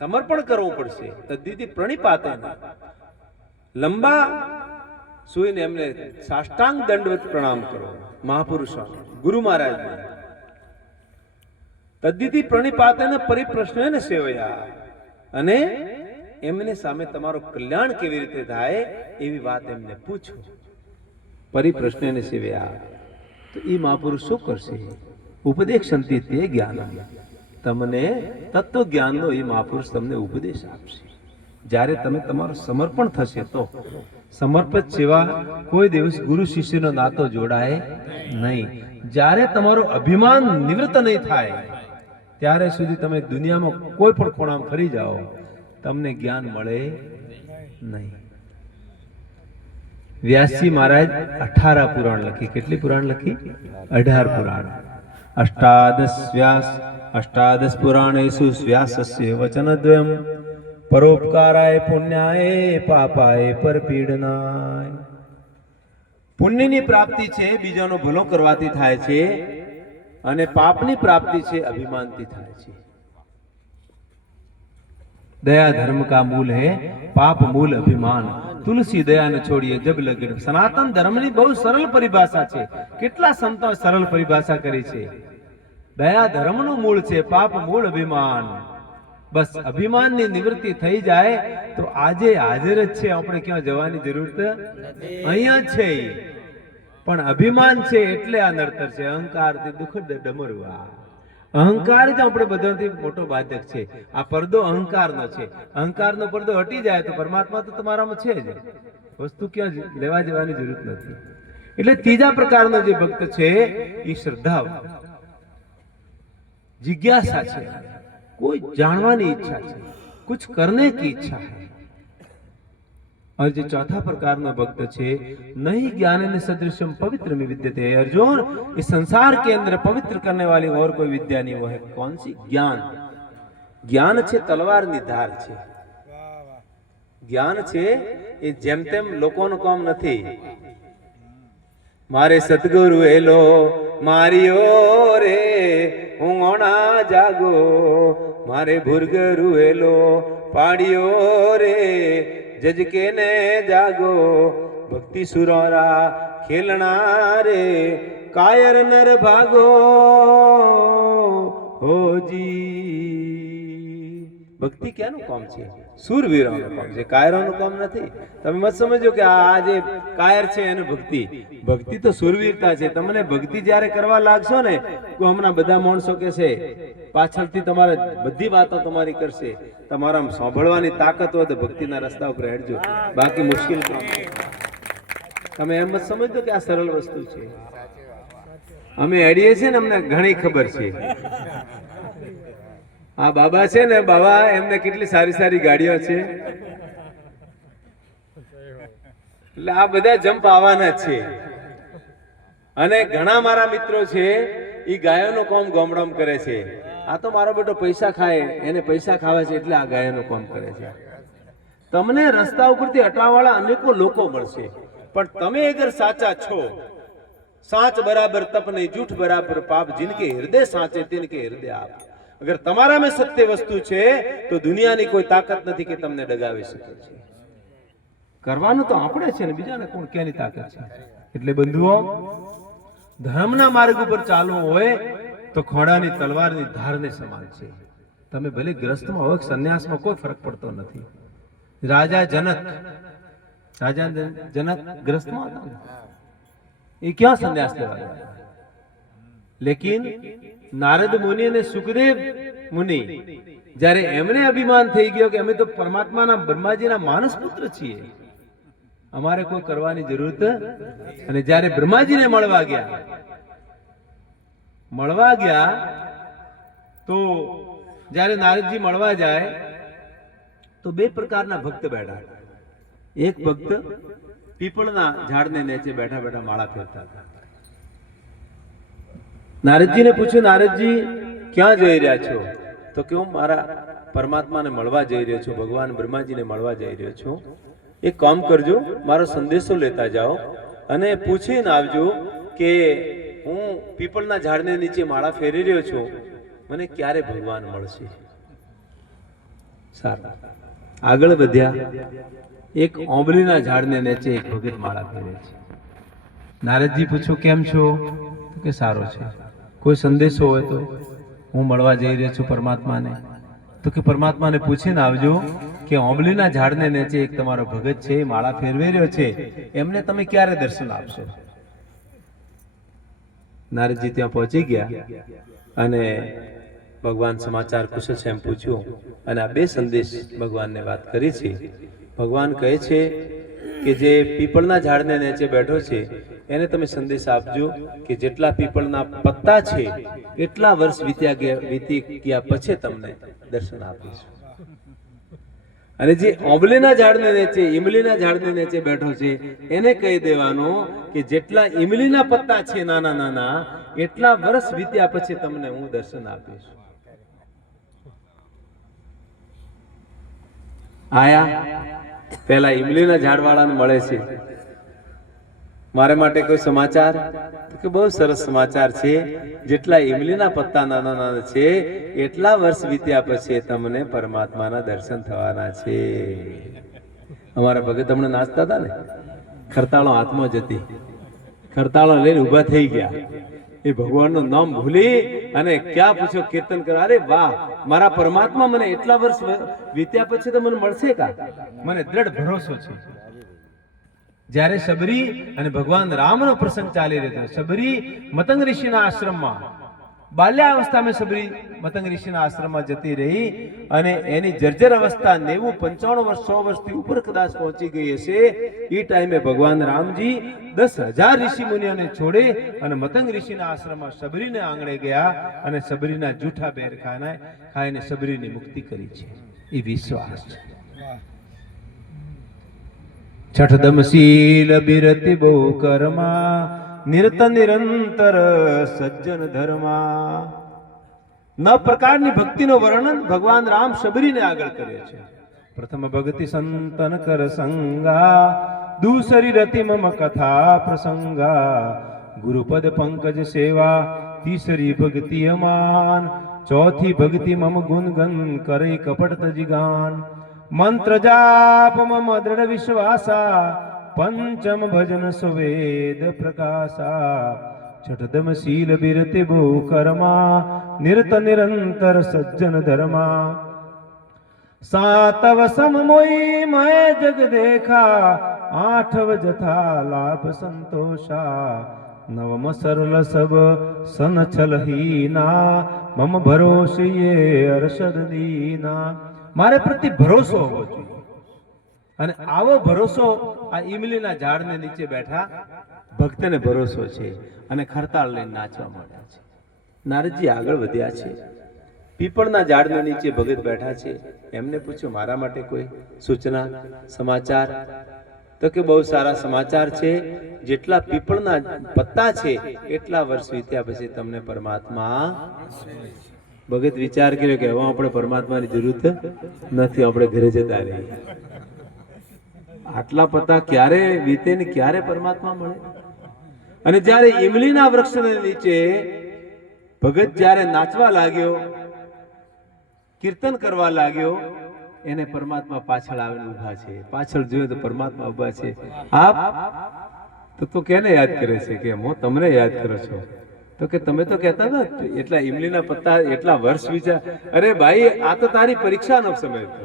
समर्पण करवू पड़शे। तद्दिति प्रणिपाते न, लंबा सुईने एमने साष्टांग दंडवत प्रणाम करो महापुरुषों गुरु महाराज ने। तद्दिति प्रणिपातेन परिप्रश्नेन सेवया, अने एमने सामे तमारो कल्याण केवी रीते थाय एवी वात एमने पूछो। परिप्रश्नेन सेवया तो ई महापुरुष शुं करशे? उपदेक्षंति ते ज्ञानम, तमने तत्व ज्ञाननो ई महापुरुष तमने उपदेश आपशे। જ્યારે તમે તમારું સમર્પણ થશે તો સમર્પિત સેવા કોઈ દિવસ ગુરુ શિષ્યનો નાતો જોડાય નહીં. જ્યારે તમારું અભિમાન નિવૃત્ત નહીં થાય ત્યારે સુધી તમે દુનિયામાં કોઈ પણ ખૂણામાં ફરી જાઓ, તમને જ્ઞાન મળે નહીં. વ્યાસજી મહારાજ 18 પુરાણ લખી. કેટલી પુરાણ લખી? 18 પુરાણ. અષ્ટાદશ વ્યાસ અષ્ટાદશ પુરાણેષુ વ્યાસસ્ય વચનદ્વયમ પરોપકારાય પુણ્યાય પાપાય પરપીડનાય. પુણ્યની પ્રાપ્તિ છે બીજાનો ભલો કરવાથી થાય છે, અને પાપની પ્રાપ્તિ છે અભિમાનથી થાય છે. दया धर्म का मूल है, पाप मूल अभिमान. तुलसी दया न छोड़िए जब लगे. सनातन धर्म ની બહુ સરળ પરિભાષા છે. કેટલા સંતો સરળ પરિભાષા કરી છે. દયા ધર્મનું મૂળ છે, પાપ મૂળ અભિમાન. બસ અભિમાન ની નિવૃત્તિ થઈ જાય તો આજે હાજર જ છે, આપણે ક્યાં જવાની જરૂર અહીંયા છે. પણ અભિમાન છે એટલે આ નડતર છે. અહંકાર થી દુઃખ ડમરવા. અહંકાર જ આપણે બધાથી મોટો બાધક છે. આ પડદો અહંકારનો છે. અહંકારનો પડદો હટી જાય તો પરમાત્મા તો તમારામાં છે જ. વસ્તુ ક્યાં લેવા જવાની જરૂર નથી. એટલે ત્રીજા પ્રકારનો જે ભક્ત છે એ શ્રદ્ધા, जिज्ञासा છે, कोई जानवानी इच्छा है, कुछ करने की इच्छा है. और जो चौथा प्रकार में भक्त है, नहीं ज्ञान ने सदृशम पवित्र में विद्यते. अर्जुन, इस संसार के अंदर पवित्र करने वाली और कोई विद्या नहीं. वो है कौन सी? ज्ञान. ज्ञान छे तलवार नी धार छे. ज्ञान छे ए जेम तेम लोकोनो काम नथी. मारे सतगुरु एलो मारियो रे हूँ ओणा जागो, मारे भुरगरु एलो पाड़ियो रे જજ કે ને જાગો ભક્તિ સુરોરા ખેલણા રે કાયર નર ભાગો હોજી ભક્તિ ક્યાંનું કામ છે સુરવીરોનું કામ છે કાયરોનું કામ નથી તમે મત સમજો કે આ જે કાયર છે એનું ભક્તિ ભક્તિ તો સુરવીરતા છે તમને ભક્તિ જ્યારે કરવા લાગશો ને તો હમણાં બધા માણસો કે છે પાછળથી તમારે બધી વાતો તમારી કરશે તમારા સાંભળવાની તાકાત હોય તો ભક્તિના રસ્તા ઉપર હેડજો બાકી મુશ્કેલ કામ છે તમે એમ જ સમજો કે આ સરળ વસ્તુ છે અમે હેડીએ છીએ ને અમને ઘણી ખબર છે આ બાબા છે ને બાબા એમને કેટલી સારી સારી ગાડીઓ છે એટલે આ બધા જમ્પ આવવાના છે અને ઘણા મારા મિત્રો છે એ ગાયોનું કામ ગામડામાં કરે છે આ તો મારો બેટો પૈસા ખાય એને પૈસા ખાવા છે એટલે આ ગાયોનું કામ કરે છે તમને રસ્તા ઉપરથી હટાવવાળા અનેકો લોકો મળશે પણ તમે અગર સાચા છો સાચ બરાબર તપ નહીં જૂઠ બરાબર પાપ जिनके हृदय साचे तिनके हृदय आप અગર તમારામાં સત્ય વસ્તુ છે તો દુનિયાની કોઈ તાકાત નથી કે તમને ડગાવી શકે છે કરવાનું તો આપણે છે ને બીજાને કોણ કેની તાકાત છે એટલે બંધુઓ ધર્મના માર્ગ ઉપર ચાલવું હોય તો ખોડાની તલવારની ધારને સમાન છે તમે ભલે ગ્રસ્તમાં હોય સંન્યાસમાં કોઈ ફરક પડતો નથી રાજા જનક ગ્રસ્તમાં હતા એ ક્યાં સંન્યાસ લેવા ગયા લેકિન નારદ મુનિ અને સુખદેવ મુનિ જ્યારે એમને અભિમાન થઈ ગયો કે અમે તો પરમાત્માના બ્રહ્માજીના માનસ પુત્ર છીએ અમારે કોઈ કરવાની જરૂરત અને જ્યારે બ્રહ્માજીને મળવા ગયા તો જ્યારે નારદજી મળવા જાય તો બે પ્રકારના ભક્ત બેઠા એક ભક્ત પીપળના ઝાડને નીચે બેઠા બેઠા માળા ફેરતા હતા નારદજીને પૂછ્યું નારદજી ક્યાં જઈ રહ્યા છો તો કે હું મારા પરમાત્માને મળવા જઈ રહ્યો છું ભગવાન બ્રહ્માજીને મળવા જઈ રહ્યો છું એક કામ કરજો મારો સંદેશો લેતા જાઓ અને પૂછીને આવજો કે હું પીપળના ઝાડને નીચે માળા ફેરી રહ્યો છું મને ક્યારે ભગવાન મળશે સારું આગળ વધ્યા એક ઓંબલીના ઝાડને નીચે એક ભગત માળા ફેરે છે નારદજી પૂછો કેમ છો તો કે સારો છે કોઈ સંદેશો હોય તો હું મળવા જઈ રહ્યો છું પરમાત્માને તો કે પરમાત્માને પૂછીને આવજો કે ઓંબલીના ઝાડને નીચે એક તમારો ભગત છે માળા ફેરવી રહ્યો છે એમને તમે ક્યારે દર્શન આપશો નારદજી ત્યાં પહોંચી ગયા અને ભગવાન સમાચાર પૂછે છે એમ પૂછ્યું અને આ બે સંદેશ ભગવાનને વાત કરી છે ભગવાન કહે છે કે જે પીપળના ઝાડને નીચે બેઠો છે એને તમે સંદેશ આપજો કે જેટલા પીપળના પત્તા છે એટલા વર્ષ વીતી ગયા પછી તમને દર્શન આપીશું અને જે ઓંબલીના ઝાડને નીચે ઈમલીના ઝાડને નીચે બેઠો છે એને કહી દેવાનું કે જેટલા ઈમલીના પત્તા છે નાના નાના એટલા વર્ષ વીત્યા પછી તમને હું દર્શન આપીશ આયા પેલા ઈમલીના ઝાડવાળાને મળે છે મારે માટે કોઈ સમાચાર તો કે બહુ સરસ સમાચાર છે જેટલા ઈમલીના પત્તા નાના નાના છે એટલા વર્ષ વીત્યા પછી તમને પરમાત્માના દર્શન થવાના છે અમારા ભગત હમણાં નાચતા હતા ને ખરતાળો હાથમાં જતી ખરતાળો લઈને ઉભા થઈ ગયા એ ભગવાનનું નામ ભૂલી અને ક્યાં પૂછો કીર્તન કરો અરે વાહ મારા પરમાત્મા મને એટલા વર્ષ વીત્યા પછી તો મને મળશે કા મને દ્રઢ ભરોસો છે જ્યારે શબરી અને ભગવાન રામનો પ્રસંગ ચાલી રહ્યો હતો શબરી મતંગ ઋષિના આશ્રમમાં બાલ્યાવસ્થામાં શબરી મતંગ ઋષિના આશ્રમમાં જતી રહી અને એની જર્જર અવસ્થા 90 95 વર્ષ 100 વર્ષથી ઉપર કદાચ પહોંચી ગઈ હશે એ ટાઈમે ભગવાન રામજી 10,000 ઋષિ મુનિઓને છોડે અને મતંગ ઋષિના આશ્રમમાં શબરીને આંગણે ગયા અને શબરીના જૂઠા બેર ખાઈને શબરીની મુક્તિ કરી છે એ વિશ્વાસ છે છઠદમશીલ બિરતિ બહુ કર્મા નિરત નિરંતર સજ્જન ધર્મા ન પ્રકારની ભક્તિનો વર્ણન ભગવાન રામ શબરીને આગળ કરે છે પ્રથમ ભક્તિ સંતન કર સંગા દૂસરી રતિ મમ કથા પ્રસંગા ગુરુપદ પંકજ સેવા તીસરી ભક્તિ અમાન ચોથી ભક્તિ મમ ગુણગન કરે કપટ તજિગાન મંત્ર જાપ મમ દ્રઢ વિશ્વાસા પંચમ ભજન સુવેદ પ્રકાશા છઠદમ શીલ બિરતિ ભૂ કર્મા નિરત નિરંતર સજ્જન ધર્મા સાતવ સમમોઈ મય જગ દેખા આઠવ જથા લાભ સંતોષા નવમ સરલ સબ સન છલ હીના મમ ભરોષિયે અરશદ દીના. મારે પ્રતિ ભરોસો હોવો જોઈએ અને આવો ભરોસો આ ઈમલીના ઝાડને નીચે બેઠા ભક્તને ભરોસો છે અને ખરતાળ લઈને નાચવા માંડ્યા છે. નારદજી આગળ વધ્યા છે, પીપળના ઝાડને નીચે ભગત બેઠા છે. એમને પૂછ્યું મારા માટે કોઈ સૂચના સમાચાર? તો કે બહુ સારા સમાચાર છે, જેટલા પીપળના પત્તા છે એટલા વર્ષ વીત્યા પછી તમને પરમાત્મા. ભગત વિચાર કર્યો કે હવે આપણે પરમાત્માની જરૂર નથી, આપણે ઘરે જતા રહીએ. આટલા પત્તા ક્યારે વીતે ને ક્યારે પરમાત્મા મળે? અને જ્યારે ઈમલીના વૃક્ષને નીચે ભગત જ્યારે નાચવા લાગ્યો, કીર્તન કરવા લાગ્યો, એને પરમાત્મા પાછળ આવીને ઉભા છે. પાછળ જોયું તો પરમાત્મા ઉભા છે. આપ તો કેને યાદ કરે છે? કે હું તમને યાદ કરું છું. તો કે તમે તો કહેતા હતા એટલા ઈમલીના પત્તા એટલા વર્ષ વિચાર. અરે ભાઈ, આ તો તારી પરીક્ષાનો સમય હતો,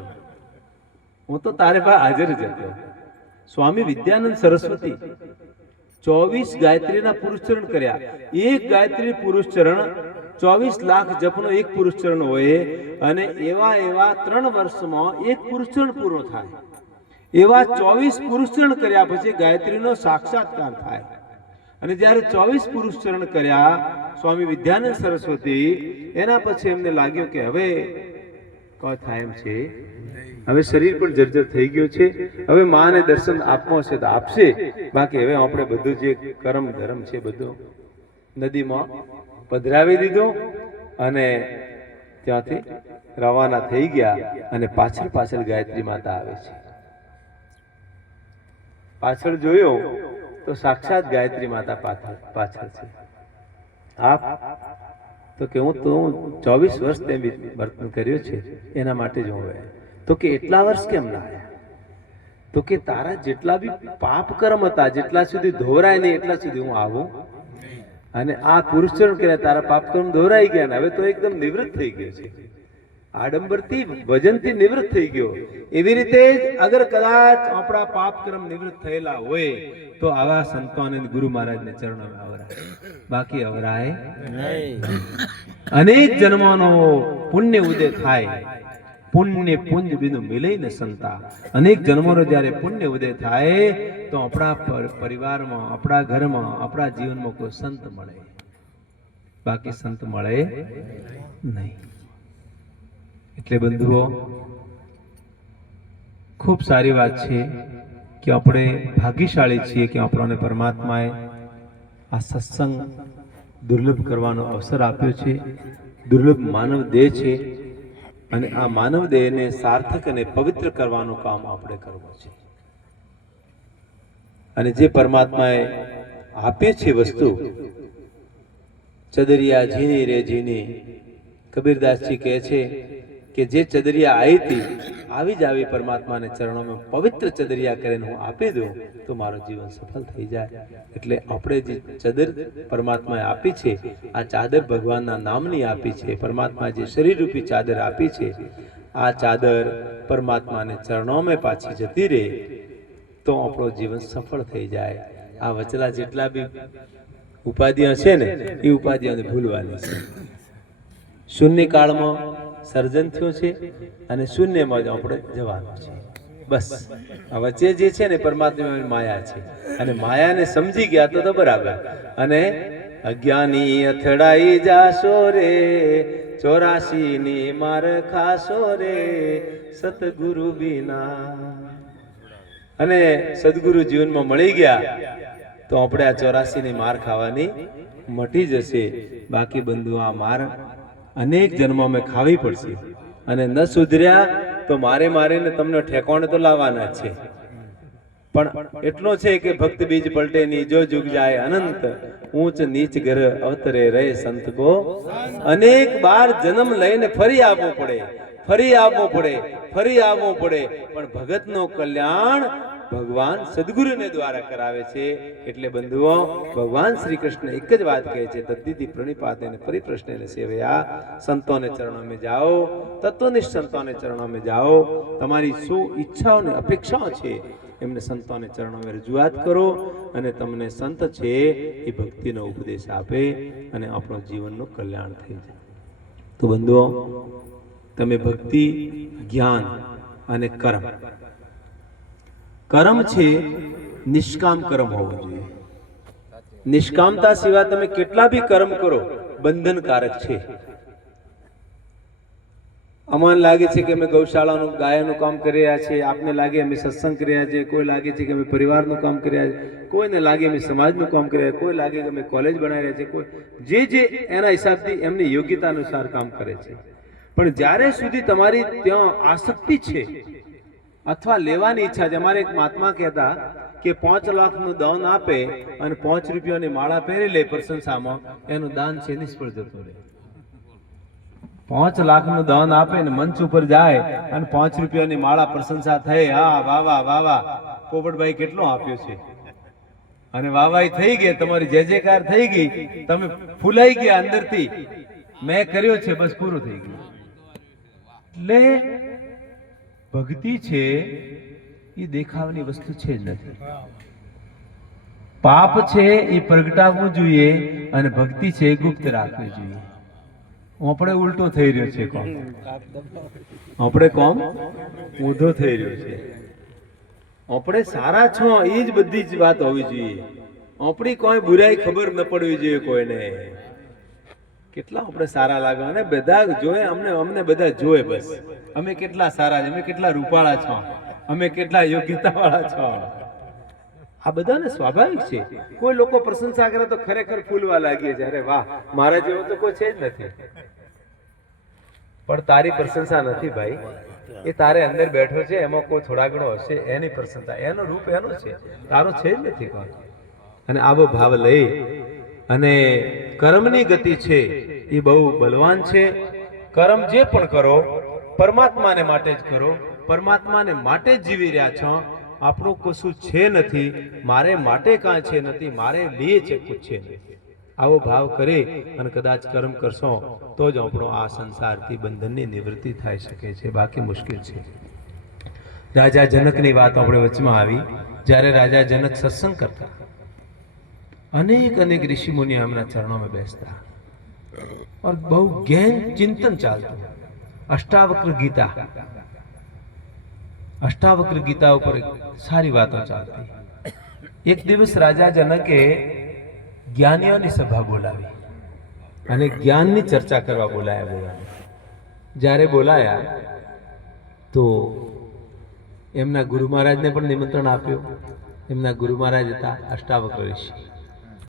હું તો તારે પાસે હાજર જ હતો. સ્વામી વિદ્યાનંદ સરસ્વતી 24 ગાયત્રીના પુરુષચરણ કર્યા. એક ગાયત્રી પુરુષચરણ 24 લાખ જપનો એક પુરુષચરણ હોય અને એવા 3 વર્ષમાં એક પુરુષચરણ પૂરો થાય. એવા 24 પુરુષચરણ કર્યા પછી ગાયત્રીનો સાક્ષાત્કાર થાય. અને જ્યારે 24 પુરુષચરણ કર્યા સ્વામી વિદ્યાનંદ સરસ્વતી, એના પછી એમને લાગ્યું કે હવે કોઈ થાય એમ છે, હવે શરીર પણ જર્જર થઈ ગયું છે, હવે માને દર્શન આપવો છે તો આપશે, બાકી હવે આપણે બધું જે કર્મ ધર્મ છે બધું નદીમાં પધરાવી દીધું અને ત્યાંથી રવાના થઈ ગયા. અને પાછળ ગાયત્રી માતા આવે છે. પાછળ જોયો તો સાક્ષાત ગાયત્રી માતા પાછળ છે. આપ તો કે હું તો 24 વર્ષ તેમ વર્તન કર્યું છે એના માટે જ હું. તો કે એટલા વર્ષ કેમ ના આવ્યા? તો કે તારા જેટલા બી પાપ કર્મ હતા, જેટલા સુધી ધોરાય નહીં એટલા સુધી હું આવું. અને આ પુરુષચરણ કર્યા, તારા પાપ કર્મ ધોરાઈ ગયા ને હવે તો એકદમ નિવૃત્ત થઈ ગયો છે, આડંબરથી વજનથી નિવૃત્ત થઈ ગયો. એવી રીતે અગર કદાચ આપણા પાપ કર્મ નિવૃત્ત થયેલા હોય તો આવા સંતોને ગુરુ મહારાજને ચરણોમાં અવરાય, બાકી અવરાય નહીં. અનેક જન્મોનો પુણ્ય ઉદય થાય, પુણ્ય પુંજ બિનુ મિલે ને સંતા. અનેક જન્મોનો જ્યારે પુણ્ય ઉદય થાય તો આપણા પરિવારમાં, આપણા ઘરમાં, આપણા જીવનમાં કોઈ સંત મળે, બાકી સંત મળે નહીં. એટલે બંધુઓ, ખૂબ સારી વાત છે કે આપણે ભાગ્યશાળી છીએ કે આપણને પરમાત્માએ આ સત્સંગ દુર્લભ કરવાનો અવસર આપ્યો છે. દુર્લભ માનવ દેહ છે અને આ માનવ દેહને સાર્થક અને પવિત્ર કરવાનું કામ આપણે કરવું છે. અને જે પરમાત્માએ આપે છે વસ્તુ, ચદરિયા ઝીની રે ઝીની, કબીરદાસજી કહે છે કે જે ચદરિયા આવી હતી આવી જ આવી પરમાત્માને ચરણોમાં પવિત્ર ચદરિયા કરીને હું આપી દઉં તો મારું જીવન સફળ થઈ જાય. એટલે આપણે જે ચદર પરમાત્માએ આપી છે, આ ચાદર ભગવાનના નામની આપી છે, પરમાત્માએ જે શરીર રૂપી ચાદર આપી છે, આ ચાદર પરમાત્માને ચરણોમાં પાછી જતી રહે તો આપણું જીવન સફળ થઈ જાય. આ વચલા જેટલા બી ઉપાધિઓ છે ને એ ઉપાધિઓને ભૂલવાની છે. શૂન્ય કાળમાં સર્જન થયું છે અને શૂન્યમાં જ આપણે જવાનું છે. બસ આ વચ્ચે જે છે ને પરમાત્માની માયા છે અને માયાને સમજી ગયા તો બરાબર. અને અજ્ઞાની અથડાઈ જાશો રે, 84 ની માર ખાશો રે, સતગુરુ બીના. અને સદગુરુ જીવનમાં મળી ગયા તો આપણે આ 84 ની માર ખાવાની મટી જશે. બાકી બંધુ આ માર અનેક જન્મોમાં ખાવી પડશે અને ન સુધર્યા તો મારીને તમને ઠેકોણે તો લાવવાના છે. પણ એટલો છે કે ભક્ત બીજ પલટે ની, જો જુગ જાય અનંત, ઊંચ નીચ ઘર અવતરે રહે સંત કો. અનેક બાર જન્મ લઈને ફરી આવવો પડે ફરી આવવું પડે, ફરી આવવું પડે, પણ ભગતનું કલ્યાણ ભગવાન સદગુરુને દ્વારા કરાવે છે. એટલે બંધુઓ, ભગવાન શ્રી કૃષ્ણ એક જ વાત કહે છે, તદ્દિતિ પ્રણિપાતેન પરિપ્રશ્નેન સેવયા. સંતોને ચરણોમાં જાઓ, તત્વનિષ્ઠ સંતોને ચરણોમાં જાઓ. તમારી શું ઈચ્છાઓ અને અપેક્ષાઓ છે એમને સંતોને ચરણોમાં રજૂઆત કરો, અને તમને સંત છે એ ભક્તિનો ઉપદેશ આપે અને આપણો જીવનનું કલ્યાણ થઈ જાય. તો બંધુઓ, તમે ભક્તિ, જ્ઞાન અને કર્મ, કર્મ છે નિષ્કામ કર્મ હોવું જોઈએ. નિષ્કામતા સિવાય તમે કેટલા બી કર્મ કરો બંધનકારક છે. અમને લાગે છે કે અમે ગૌશાળાનું ગાયનું કામ કરી રહ્યા છીએ, આપને લાગે અમે સત્સંગ કરી રહ્યા છીએ, કોઈ લાગે છે કે અમે પરિવારનું કામ કરી રહ્યા છીએ, કોઈને લાગે અમે સમાજનું કામ કરી રહ્યા છીએ, કોઈ લાગે કે અમે કોલેજ બનાવી રહ્યા છીએ, કોઈ જે એના હિસાબથી એમની યોગ્યતા અનુસાર કામ કરે છે. પણ જ્યારે સુધી તમારી ત્યાં આસક્તિ છે અથવા લેવાની ઈચ્છા છે, અમારે એક મહાત્મા કહેતા કે 5 લાખનું દાન આપે અને 5 રૂપિયાની માળા પહેરી લે પ્રશંસામાં, એનું દાન છે નિષ્ફળ જતું રહે. 5 લાખનું દાન આપે ને મંચ ઉપર જાય અને 5 રૂપિયાની માળા પ્રશંસા થઈ, હા વાહ વાહ વાહ વાહ, પોપટભાઈ કેટલો આપ્યો છે, અને વાહવાઈ થઈ ગઈ, તમારી જય જયકાર થઈ ગઈ, તમે ફૂલાઈ ગયા અંદરથી, મેં કર્યો છે, બસ પૂરું થઈ ગયું. એટલે ભક્તિ છે એ દેખાવાની વસ્તુ છે જ નથી. પાપ છે એ પ્રગટાવવું જોઈએ અને ભક્તિ છે એ ગુપ્ત રાખવી જોઈએ. આપણે ઉલટો થઈ રહ્યો છે, કોમ આપણે કોમ ઊંધો થઈ રહ્યો છે. આપણે સારા છો એ જ બધી જ વાત હોવી જોઈએ. આપણી કોઈ બુરાઈ ખબર ન પડવી જોઈએ કોઈને. કેટલા આપણે સારા લાગે અને બધા જોયે, અમને બધા જોવે, બસ અમે કેટલા સારા છે, અમે કેટલા રૂપાળા છો, અમે કેટલા યોગ્યતા વાળા છો. આ બધાને સ્વાભાવિક છે. કોઈ લોકો પ્રશંસા કરે તો ખરેખર ફૂલવા લાગીએ છે, અરે વાહ મારા જેવો તો કોઈ છે જ નથી. પણ તારી પ્રશંસા નથી ભાઈ, એ તારે અંદર બેઠો છે, એમાં કોઈ થોડા ઘણો હશે, એની પ્રશંસા, એનું રૂપ એનું છે, તારો છે જ નથી કોઈ. અને આવો ભાવ લઈ અને કર્મની ગતિ છે એ બહુ બલવાન છે. કર્મ જે પણ કરો પરમાત્માને માટે જ કરો, પરમાત્માને માટે જ જીવી રહ્યા છો. આપણું કશું છે નથી, મારે માટે કાંઈ છે નથી, મારે લીએ છે કુછ છે નહીં. આવો ભાવ કરી અને કદાચ કર્મ કરશો તો જ આપણો આ સંસારથી બંધનની નિવૃત્તિ થઈ શકે છે, બાકી મુશ્કેલ છે. રાજા જનકની વાત આપણે વચમાં આવી. જ્યારે રાજા જનક સત્સંગ કરતા, અનેક અનેક ઋષિ મુનિ એમના ચરણોમાં બેસતા और બહુ ગહેન ચિંતન ચાલતું. અષ્ટાવક્ર ગીતા, અષ્ટાવક્ર ગીતા ઉપર સારી વાતો ચાલતી. એક દિવસ રાજા જનકે જ્ઞાનીઓની સભા બોલાવી અને જ્ઞાનની ચર્ચા કરવા બોલાયા. જ્યારે બોલાયા તો એમના ગુરુ મહારાજને પણ નિમંત્રણ આપ્યું. એમના ગુરુ મહારાજ હતા અષ્ટાવક્ર ઋષિ.